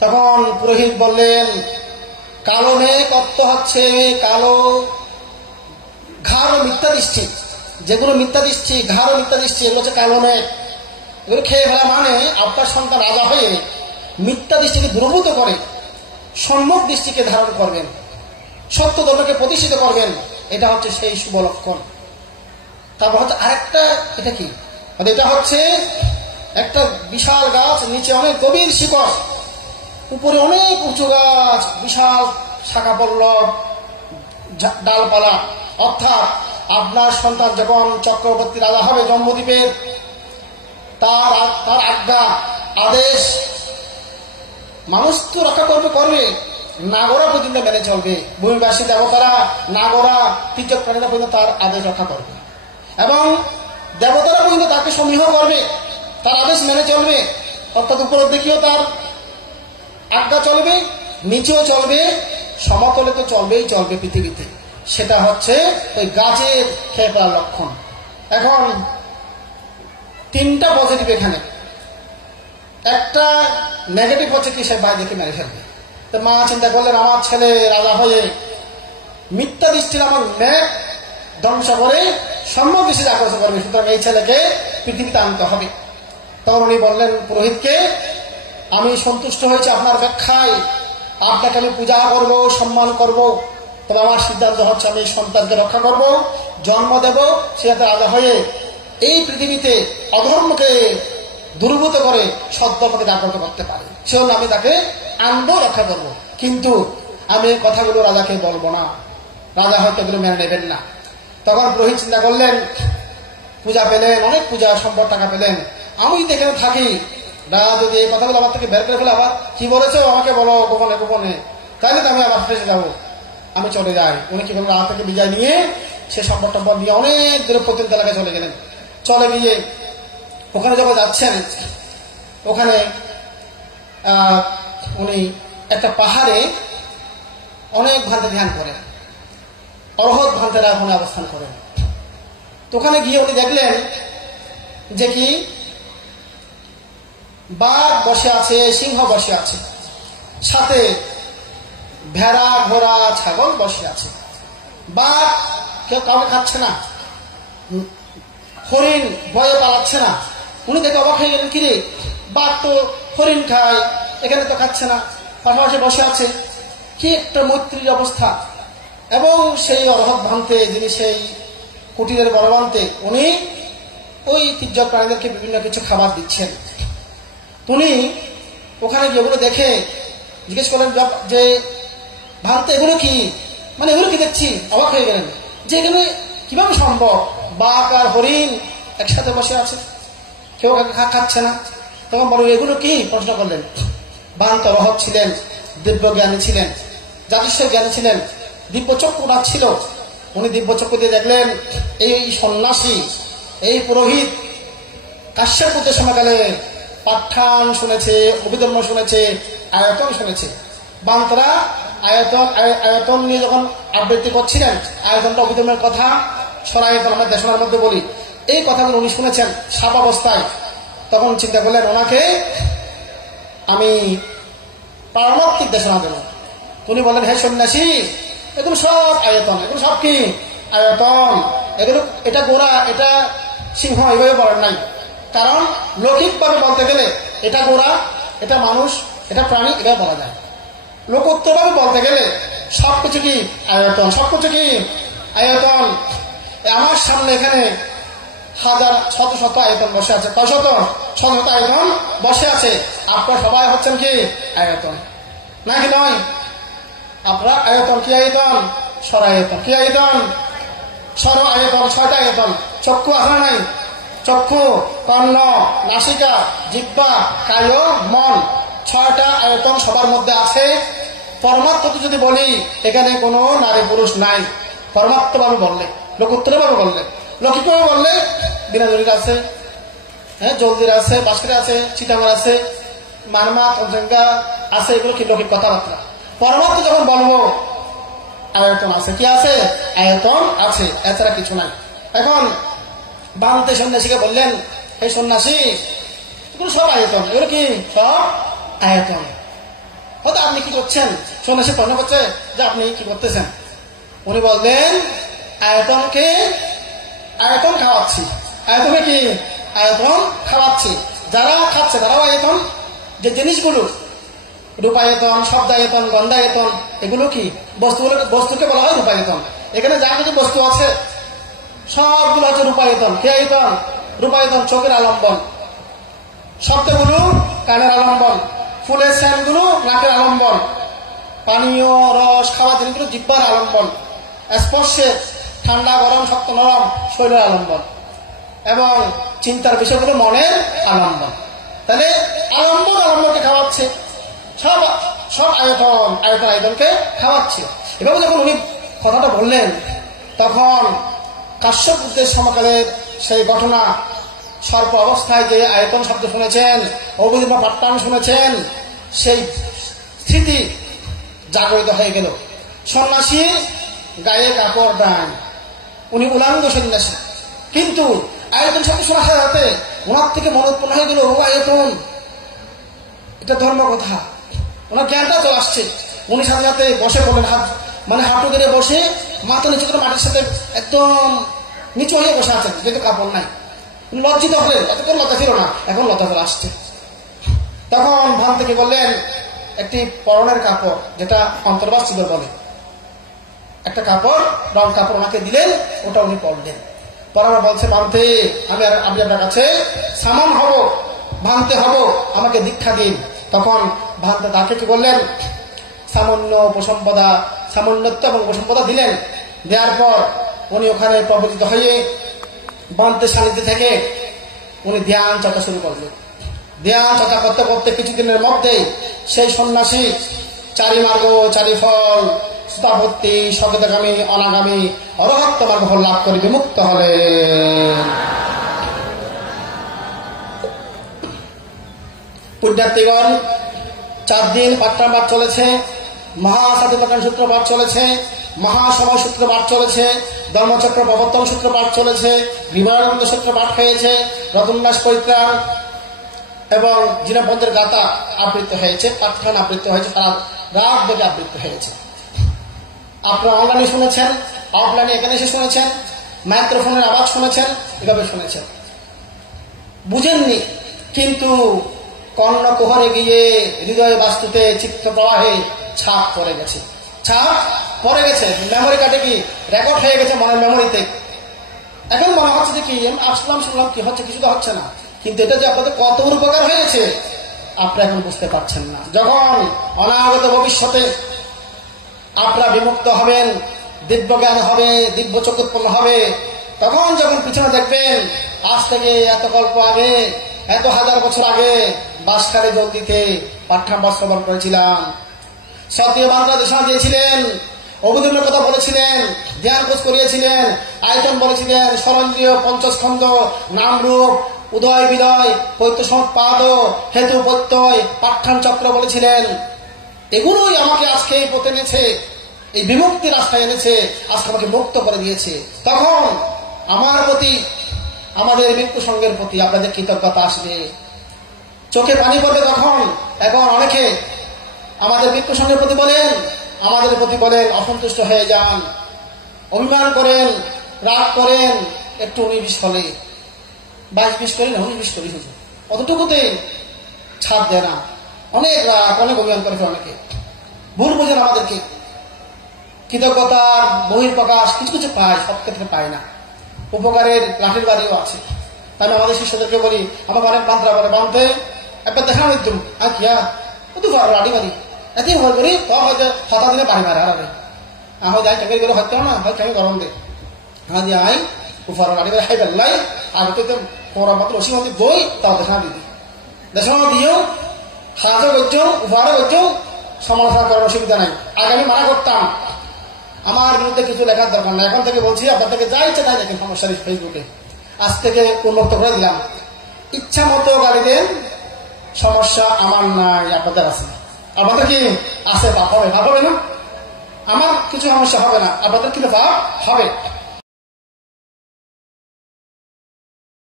তখন পুরোহিত বললেন, কালো মেঘ অর্থ হচ্ছে কালো ঘাড় মিথ্যা দৃষ্টি, যেগুলো মিথ্যা দৃষ্টি, ঘাড় মিথ্যা দৃষ্টি, এগুলো হচ্ছে কালো মেঘ। এগুলো খেয়ে ফেলা মানে আপনার সন্তান রাজা হয়ে মিথ্যা দৃষ্টিকে দূরভূত করে সম্যক দৃষ্টিকে ধারণ করবেন, সত্য ধর্মকে প্রতিষ্ঠিত করবেন। এটা হচ্ছে সেই শুভ লক্ষণ। তারপর হচ্ছে আরেকটা, এটা কি, এটা হচ্ছে একটা বিশাল গাছ, নিচে অনেক গভীর শিকড়, উপরে অনেক উঁচু গাছ, বিশাল শাখা পল্লব, ডালপালা। অর্থাৎ আপনার সন্তান যখন চক্রবর্তী রাজা হবে জম্বুদ্বীপের, তার আজ্ঞা আদেশ মানুষ তো রক্ষা করবে, নাগরা পর্যন্ত মেনে চলবে, ভূমিবাসী দেবতারা, নাগরা, তীর্থক প্রাণীরা পর্যন্ত তার আদেশ রক্ষা করবে, এবং দেবতারা পর্যন্ত তাকে সমীহ করবে, তার আদেশ মেনে চলবে। অর্থাৎ উপরের দিকেও তার আজ্ঞা চলবে, নিচেও চলবে, সমতলে তো চলবেই চলবে পৃথিবীতে। সেটা হচ্ছে ওই গাছের খেয়ে ফেলার লক্ষণ। এখন তিনটা পজিটিভ এখানে, একটা নেগেটিভ হচ্ছে কি, সে ভাই দেখে মেরে ফেলবে। তো মা চিন্তা করলেন, আমার ছেলে রাজা হয়ে মিথ্যা দৃষ্টির আমার মেঘ ধ্বংস করে সম্যক দৃষ্টিতে আকর্ষণ করবে, সুতরাং এই ছেলেকে পৃথিবীতে আনতে হবে। তখন উনি বললেন পুরোহিতকে, আমি সন্তুষ্ট হয়েছি আপনার ব্যাখ্যায়, আপনাকে আমি পূজা করব, সম্মান করব, তবে আমার সিদ্ধান্ত হচ্ছে আমি সন্তানকে রক্ষা করব, জন্ম দেব, সে যাতে রাজা হয়ে এই পৃথিবীতে অধর্মকে দূরীভূত করে সদ্ধর্মকে জাগ্রত করতে পারে, সেজন্য আমি তাকে আনবো, রক্ষা করব। কিন্তু আমি এই কথাগুলো রাজাকে বলবো না, রাজা হয়তো এগুলো মেনে নেবেন না। তখন পুরোহিত চিন্তা করলেন, পূজা পেলেন, অনেক পূজা সম্পদ টাকা পেলেন, আমি যদি এখানে থাকি, রাজা যদি এই কথাগুলো আমার থেকে বের করে ফেলে, আবার কি বলেছে আমাকে বলো গোপনে গোপনে, তাইলে তো আমি আবার ফেসে যাবো, আমি চলে যাই। উনি কি করলেন, রাজা থেকে বিজয় নিয়ে সে সম্পদ টম্পদ নিয়ে অনেক দূরে প্রত্যন্ত এলাকায় চলে গেলেন। চলে গিয়ে ওখানে যখন যাচ্ছেন, ওখানে উনি একটা পাহাড়ে অনেক ভান্তে ধ্যান করেন, অরহত ভান্তেরা ওখানে অবস্থান করেন। তো ওখানে গিয়ে উনি দেখলেন যে কি বাঘ বসে আছে, সিংহ বসে আছে, সাথে ভেড়া, ঘোড়া, ছাগল বসে আছে। বাঘ কেউ কাউকে খাচ্ছে না, হরিণ ভয়ে পালাচ্ছে না। উনি দেখে অবাক হয়ে গেলেন, কিরে বাঘ তো হরিণ খায়, এখানে তো খাচ্ছে না, পাশাপাশি বসে আছে, কি একটা মৈত্রীর অবস্থা। এবং সেই অরহত ভান্তে, যিনি সেই কুটিরের বড় ভান্তে, উনি ওই তীর্যক প্রাণীদেরকে বিভিন্ন কিছু খাবার দিচ্ছেন। উনি ওখানে গিয়ে ওগুলো দেখে জিজ্ঞেস করলেন যে ভান্তে এগুলো কি, মানে এগুলো কি দেখছি, অবাক হয়ে গেলেন যে এখানে কিভাবে সম্ভব, বাঘ আর হরিণ একসাথে বসে আছে, কেউ খাচ্ছে না। তখন বলো এগুলো কি, প্রশ্ন করলেন। ভান্ত রহত ছিলেন, দিব্য জ্ঞানী ছিলেন, জাতিস্বর জ্ঞানী ছিলেন, দিব্যচক্ষু ছিল। উনি দিব্যচক্ষু দিয়ে দেখলেন এই সন্ন্যাসী, এই পুরোহিত কাশ্যপ পুত্রের সময়কালে পাঠ্যান শুনেছে, অভিধর্ম শুনেছে, আয়তন শুনেছে। বান্তরা আয়তন নিয়ে যখন আবৃত্তি করছিলেন, আয়তনটা অভিধর্মের কথা, সরায়তন আমরা দেশনার মধ্যে বলি, এই কথাগুলো উনি শুনেছেন সাপ অবস্থায়। তখন চিন্তা করলেন ওনাকে আমি পারমাত্মিক দেশনা দেব। উনি বললেন, হে সন্ন্যাসী, এগুলো সব আয়তন, এগুলো সব কি আয়তন, এগুলো এটা গোড়া, এটা সিংহ, এভাবে বলেন নাই। কারণ লৌকিকভাবে বলতে গেলে এটা গোড়া, এটা মানুষ, এটা প্রাণী, এভাবে বলা যায়। লোকোত্তরভাবে বলতে গেলে সবকিছু কি আয়তন, সবকিছু কি আয়তন। আমার সামনে এখানে হাজার শত শত আয়তন বসে আছে, কয় শত, শত শত আয়তন বসে আছে, আপনারা সবাই হচ্ছেন কি আয়তন, নাকি নয়? আপনারা আয়তন, কি আয়তন, সর আয়তন, কি আয়তন, সর আয়তন, ছয়টা আয়তন। চক্ষু আছে নাই, চক্ষু, কর্ণ, নাসিকা, জিহ্বা, কায়, মন, ছয়টা আয়তন সবার মধ্যে আছে। পরমাত্মকে যদি বলি এখানে কোনো নারী পুরুষ নাই, পরমাত্মভাবে বললে, লোকোত্তরভাবে বললে, লৌকিকভাবে বললে বিনাজুরির আছে, হ্যাঁ, জলদির আছে, বাসকের আছে, চিতামার আছে, মানমা, কঞ্চঙ্গা আছে, এগুলো কি লৌকিক কথাবার্তা। পরমাত্ম যখন বলবো আয়তন আছে, কি আছে, আয়তন আছে, এছাড়া কিছু নাই। এখন বান্তে সন্ন্যাসীকে বললেন, এই সন্ন্যাসী, এগুলো সব আয়তন, এগুলো কি সব আয়তন। হয়তো আপনি কি করছেন, সন্ন্যাসী প্রশ্ন করছে যে আপনি কি করতেছেন। উনি বললেন আয়তনকে আয়তন খাওয়াচ্ছি। আয়তনে কি? আয়তন খাওয়াচ্ছি। যারা খাচ্ছে তারাও আয়তন। যে জিনিসগুলো রূপায়তন, শব্দায়তন, গন্ধায়তন, এগুলো কি বস্তুকে বলা হয় রূপায়তন। এখানে যা কিছু বস্তু আছে সবগুলো হচ্ছে রূপায়তন। কে আয়তন? রূপায়তন। চোখের আলম্বন, শব্দগুলো কানের আলম্বন, ফুলের স্যানগুলো নাকের আলম্বন, পানীয় রস খাওয়া জিনিসগুলো জিহ্বার আলম্বন, স্পর্শে ঠান্ডা গরম শক্ত নরম শরীরের আলম্বন, এবং চিন্তার বিষয়গুলো মনের আলম্বন। তাহলে আলম্বনকে খাওয়াচ্ছে, সব সব আয়তনকে খাওয়াচ্ছে। এভাবে যখন উনি কথাটা বললেন তখন কাশ্যপ বুদ্ধের সমকালের সেই ঘটনা, সর্প অবস্থায় যে আয়তন শব্দ শুনেছেন, অভিধর্ম পাঠ্যান শুনেছেন, সেই স্মৃতি জাগরিত হয়ে গেল। সন্ন্যাসী গায়ে কাপড় দেন, উনি উলাঙ্গ সন্ন্যাসী, কিন্তু আয়তন শব্দ শোনার সাথে সাথে ওনার থেকে মনে উৎপন্ন হয়ে গেল ও আয়তন, এটা ধর্ম কথা। ওনার জ্ঞানটা চলে আসছে। উনি সাথে সাথে বসে পড়লেন, হাঁটু গেড়ে বসে মাথা নিচু করে মাটির সাথে একদম নিচু হয়ে বসে আছেন, যেহেতু কাপড় নাই। লজ্জিত হলেন, এতক্ষণ লজ্জা ছিল না, এখন লজ্জা চলে আসছে। তখন ভান থেকে বললেন একটি পরনের কাপড়, যেটা অন্তর্বাস চিদর বলে, একটা কাপড়, রং কাপড় ওনাকে দিলেন, ওটা উনি পরলেন। পরাবার বলছে ভান্তে আমি আপনার কাছে সামান হব, ভান্তে হব, আমাকে দীক্ষা দিন। তখন ভান্তে তাকে কি বললেন? সামান্যত্ব এবং উপসম্পদা দিলেন। দেওয়ার পর উনি ওখানে প্রবর্তিত হয়ে ভান্তে সান্নিধ্যে থেকে উনি ধ্যান চর্চা শুরু করলেন। ধ্যান চর্চা করতে করতে কিছুদিনের মধ্যেই সেই সন্ন্যাসী চারি মার্গ চারি ফল স্থিতাবর্তী সগতগামী অনাগামী অরহত্ত মার্গ ফল লাভ করে বিমুক্ত হলেন। পুণ্যার্থীগণ, 4 দিন পাঠ্যান পাঠ চলেছে, মহাসাধু পাঠ্যান সূত্র পাঠ চলেছে, মহাসময় সূত্র পাঠ চলেছে, ধর্মচক্র প্রবর্তন সূত্র পাঠ চলেছে, বিবাহানন্দ সূত্র পাঠ হয়েছে, রতন্যাস পরিত্রাণ এবং জিনবন্ধের গাথা আবৃত্ত হয়েছে, পাঠ্যান আবৃত্ত হয়েছে, তারা রাত বেগে আবৃত্ত হয়েছে। আপনারা অনলাইনে শুনেছেন, অফলাইনে এখানে এসে শুনেছেন, মাইক্রোফোনের আওয়াজ শুনেছেন, এভাবে শুনেছেন, বুঝেননি, কিন্তু কর্ণকুহরে গিয়ে হৃদয় বাস্তুতে চিত্ত প্রবাহে ছাপ পড়ে গেছে। ছাপ পড়ে গেছে, মেমোরি কার্ডে কি রেকর্ড হয়ে গেছে মনের মেমোরিতে। এখন মনে হচ্ছে যে কি আসলাম শুনলাম, কি হচ্ছে, কিছু তো হচ্ছে না, কিন্তু এটা যে আপনাদের কত উপকার হয়েছে আপনারা এখন বুঝতে পারছেন না। যখন অনাগত ভবিষ্যতে আপনারা বিমুক্ত হবেন, দিব্য জ্ঞান হবে, দিব্য চক্ষু উৎপন্ন হবে, তখন যখন পিছনে দেখবেন আজ থেকে এত কল্প আগে, এত হাজার বছর আগে বাঁশখালী জলদিতে পাঠ্যান বাস্তবায়ন করেছিলাম, সতীয় বাংলাদেশ দিয়েছিলেন, অভিধর্মের কথা বলেছিলেন, জ্ঞান খোঁজ করিয়েছিলেন, আয়তন বলেছিলেন, স্মরণীয় পঞ্চস্কন্ধ, নামরূপ, উদয় বিদয়, পৈত্য সম্পাদ, হেতু প্রত্যয়, পাঠ্যান চক্র বলেছিলেন। এগুলোই আমাকে আজকে এই পথে এনেছে, এই বিমুক্তির রাস্তায় এনেছে, আজকে আমাকে মুক্ত করে দিয়েছে। তখন আমার প্রতি, আমাদের মৃত্যু সঙ্গের প্রতি আপনাদের কৃতজ্ঞতা আসবে, চোখে পানি পড়বে তখন। এখন অনেকে আমাদের মৃত্যু সঙ্গের প্রতি বলেন, আমাদের প্রতি বলেন, অসন্তুষ্ট হয়ে যান, অভিমান করেন, রাগ করেন, একটু 19-20 হলে 22-20 করি না, 19-20 করি, অতটুকুতে ছাড় দেয় না। অনেক রাগ, অনেক অভিমান করে অনেকে, ভুল বোঝেন আমাদেরকে। কৃতজ্ঞতার বহির্প্রকাশ কিছু কিছু পায়, সব ক্ষেত্রে পায় না। উপকারের লাঠির বাড়িও আছে। তাই আমাদের শিষ্যদেরকে বলি, আমার অনেক বান্ধরা বলে বাঁধতে একবার দেখা নিতুম আর কি লাঠি বাড়ি এত ভয় করি, তো হয়তো হতা দিনে বাড়ি মারে হারাবে আহ যাই চাকরি করে হত্যা না হয় আমি গরম দে হ্যাঁ দিয়ে আই উপর লাঠি বাড়ি হাই বেল্লাই আর তো পড়া মাত্র অসীমতি বই তাও দেখা দিদি দেখা দিয়েও সাহায্য করছো উপহারও করছো, সমালোচনা করার অসুবিধা নাই। আগে আমি মানা করতাম, আমার বিরুদ্ধে কিছু লেখার দরকার নাই, এখন থেকে বলছি আপনার থেকে যা ইচ্ছে তাই দেখেন, সমস্যা নেই। ফেসবুকে আজ থেকে উন্মুক্ত করে দিলাম, ইচ্ছা মতো গালি দেন, সমস্যা আমার নাই, আপনাদের আছে। আপনাদের কি আছে? পাপ হবে, পাপ হবে না? আমার কিছু সমস্যা হবে না, আপনাদের কিন্তু পাপ হবে।